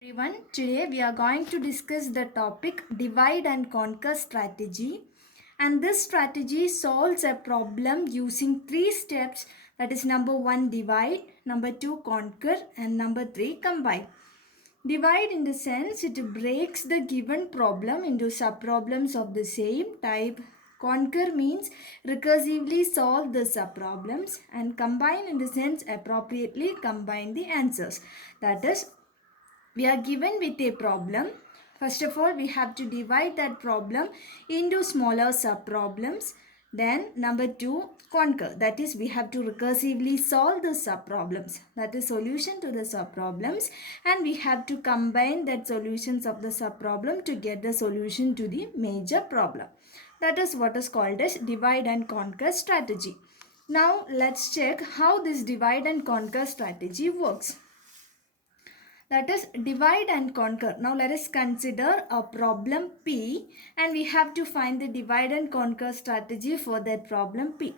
Everyone, today we are going to discuss the topic divide and conquer strategy. And this strategy solves a problem using three steps, that is number 1 divide, number 2 conquer, and number 3 combine. Divide in the sense it breaks the given problem into subproblems of the same type. Conquer means recursively solve the subproblems, and combine in the sense appropriately combine the answers. That is, we are given with a problem. First of all, we have to divide that problem into smaller subproblems. Then number 2, conquer, that is we have to recursively solve the subproblems, that is solution to the subproblems, and we have to combine that solutions of the subproblem to get the solution to the major problem. That is what is called as divide and conquer strategy. Now let's check how this divide and conquer strategy works. That is divide and conquer. Now let us consider a problem P, and we have to find the divide and conquer strategy for that problem P.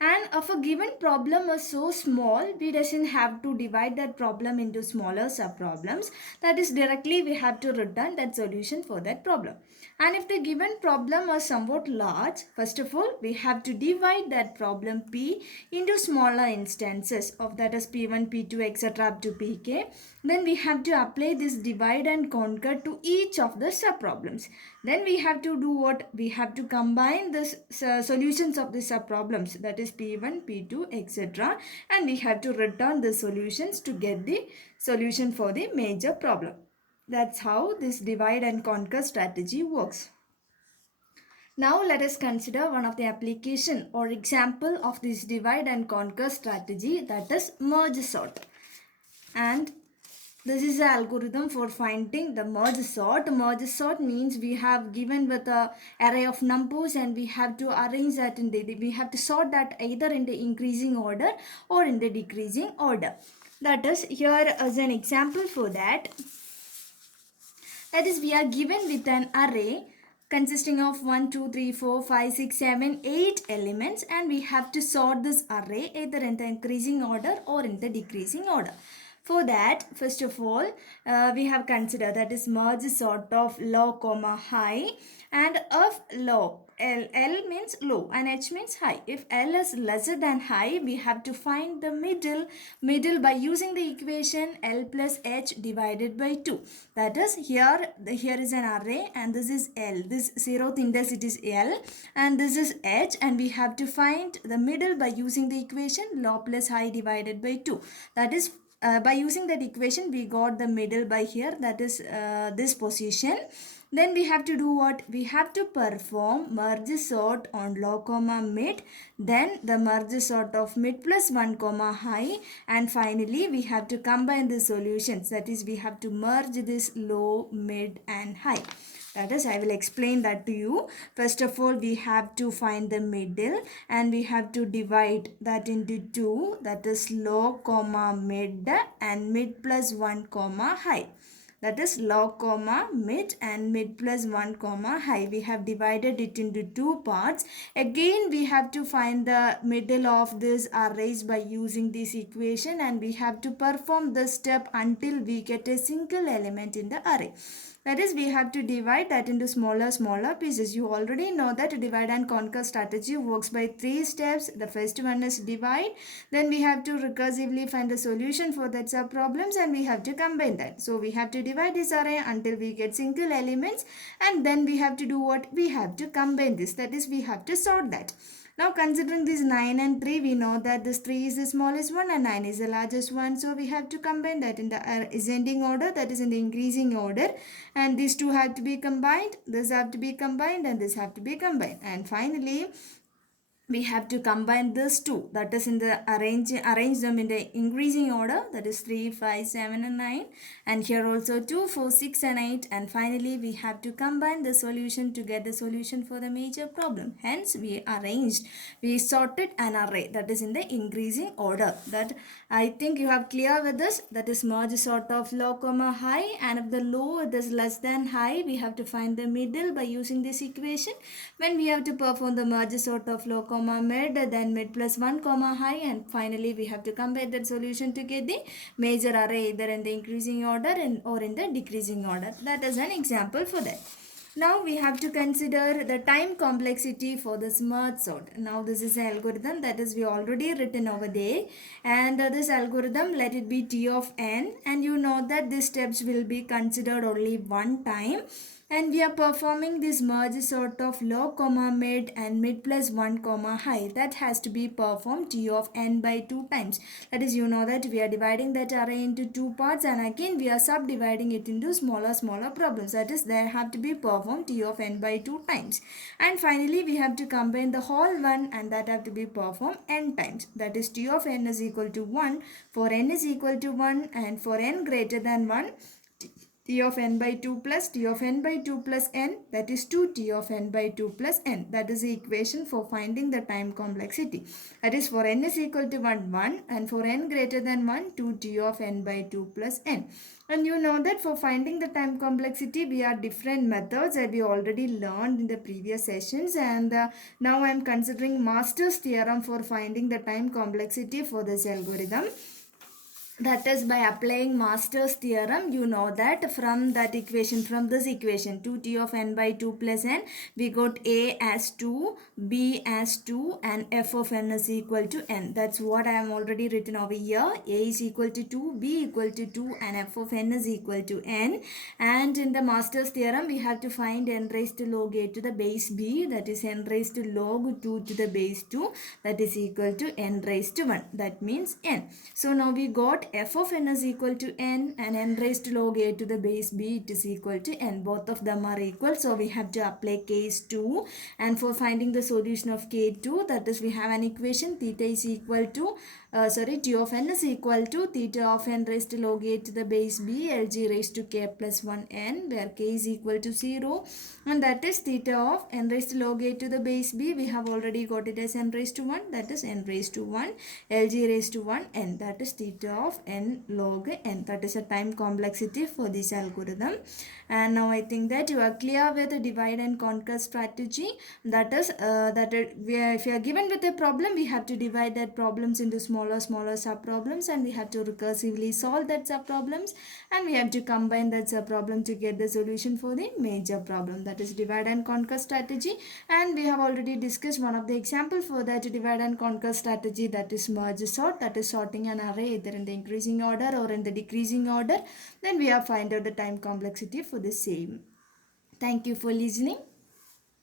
And if a given problem is so small, we doesn't have to divide that problem into smaller subproblems. That is, directly we have to return that solution for that problem. And if the given problem is somewhat large, first of all, we have to divide that problem P into smaller instances of, that is P1, P2, etc. up to Pk. Then we have to apply this divide and conquer to each of the subproblems. Then we have to do what? We have to combine the solutions of the subproblems, that is P1, P2, etc. And we have to return the solutions to get the solution for the major problem. That's how this divide and conquer strategy works. Now let us consider one of the application or example of this divide and conquer strategy, that is merge sort. And this is the algorithm for finding the merge sort. Merge sort means we have given with a array of numbers and we have to arrange that in the, we have to sort that either in the increasing order or in the decreasing order. That is, here as an example for that. That is, we are given with an array consisting of 1, 2, 3, 4, 5, 6, 7, 8 elements, and we have to sort this array either in the increasing order or in the decreasing order. For that, first of all, we have considered, that is merge sort of low comma high, and of low, L means low and H means high. If L is lesser than high, we have to find the middle by using the equation L plus H divided by 2. That is, here is an array and this is L. This 0th index, it is L, and this is H, and we have to find the middle by using the equation low plus high divided by 2. That is, by using that equation we got the middle by here, that is this position. Then we have to do what? We have to perform merge sort on low comma mid, then the merge sort of mid plus 1 comma high, and finally we have to combine the solutions, that is we have to merge this low, mid and high. That is, I will explain that to you. First of all, we have to find the middle and we have to divide that into 2, that is low comma mid and mid plus 1 comma high. That is low comma mid and mid plus 1 comma high. We have divided it into 2 parts. Again, we have to find the middle of this arrays by using this equation, and we have to perform this step until we get a single element in the array. That is, we have to divide that into smaller pieces. You already know that divide and conquer strategy works by 3 steps. The first one is divide. Then we have to recursively find the solution for that subproblems, and we have to combine that. So we have to divide this array until we get single elements, and then we have to do what? We have to combine this. That is, we have to sort that. Now considering this 9 and 3, we know that this 3 is the smallest one and 9 is the largest one. So we have to combine that in the ascending order, that is in the increasing order. And these two have to be combined, this have to be combined, and this have to be combined. And finally, we have to combine this two, that is in the arrange them in the increasing order, that is 3, 5, 7 and 9, and here also 2, 4, 6 and 8, and finally we have to combine the solution to get the solution for the major problem. Hence we sorted an array that is in the increasing order. That I think you have clear with this. That is merge sort of low comma high, and if the low is less than high, we have to find the middle by using this equation. When we have to perform the merge sort of low comma comma mid, then mid plus 1 comma high, and finally we have to combine that solution to get the major array either in the increasing order or in the decreasing order. That is an example for that. Now we have to consider the time complexity for this merge sort. Now this is an algorithm that is we already written over there, and this algorithm, let it be T of n, and you know that these steps will be considered only one time, and we are performing this merge sort of low comma mid and mid plus 1 comma high. That has to be performed T of n by 2 times. That is, you know that we are dividing that array into two parts, and again we are subdividing it into smaller problems. That is, they have to be performed T of n by 2 times. And finally we have to combine the whole one, and that have to be performed n times. That is, T of n is equal to 1 for n is equal to 1, and for n greater than 1, T of n by 2 plus T of n by 2 plus n, that is 2 T of n by 2 plus n. That is the equation for finding the time complexity. That is, for n is equal to 1, 1, and for n greater than 1, 2 T of n by 2 plus n. And you know that for finding the time complexity, we have different methods that we already learned in the previous sessions, and now I am considering Master's theorem for finding the time complexity for this algorithm. That is, by applying Master's theorem, you know that from that equation, from this equation 2t of n by 2 plus n, we got a as 2, b as 2, and f of n is equal to n. That's what I am already written over here. A is equal to 2, b equal to 2, and f of n is equal to n. And in the Master's theorem, we have to find n raised to log a to the base b, that is n raised to log 2 to the base 2, that is equal to n raised to 1. That means n. So now we got f of n is equal to n, and n raised to log a to the base b, it is equal to n. Both of them are equal, so we have to apply case 2. And for finding the solution of k2, that is, we have an equation theta is equal to T of n is equal to theta of n raised to log a to the base b lg raised to k plus 1 n, where k is equal to 0, and that is theta of n raised to log a to the base b, we have already got it as n raised to 1, that is n raised to 1 lg raised to 1 n, that is theta of n log n. That is a time complexity for this algorithm. And now I think that you are clear with the divide and conquer strategy. That is if you are given with a problem, we have to divide that problems into smaller sub problems, and we have to recursively solve that sub problems, and we have to combine that sub problem to get the solution for the major problem. That is divide and conquer strategy. And we have already discussed one of the example for that divide and conquer strategy, that is merge sort, that is sorting an array either in the increasing order or in the decreasing order. Then we have find out the time complexity for the same. Thank you for listening.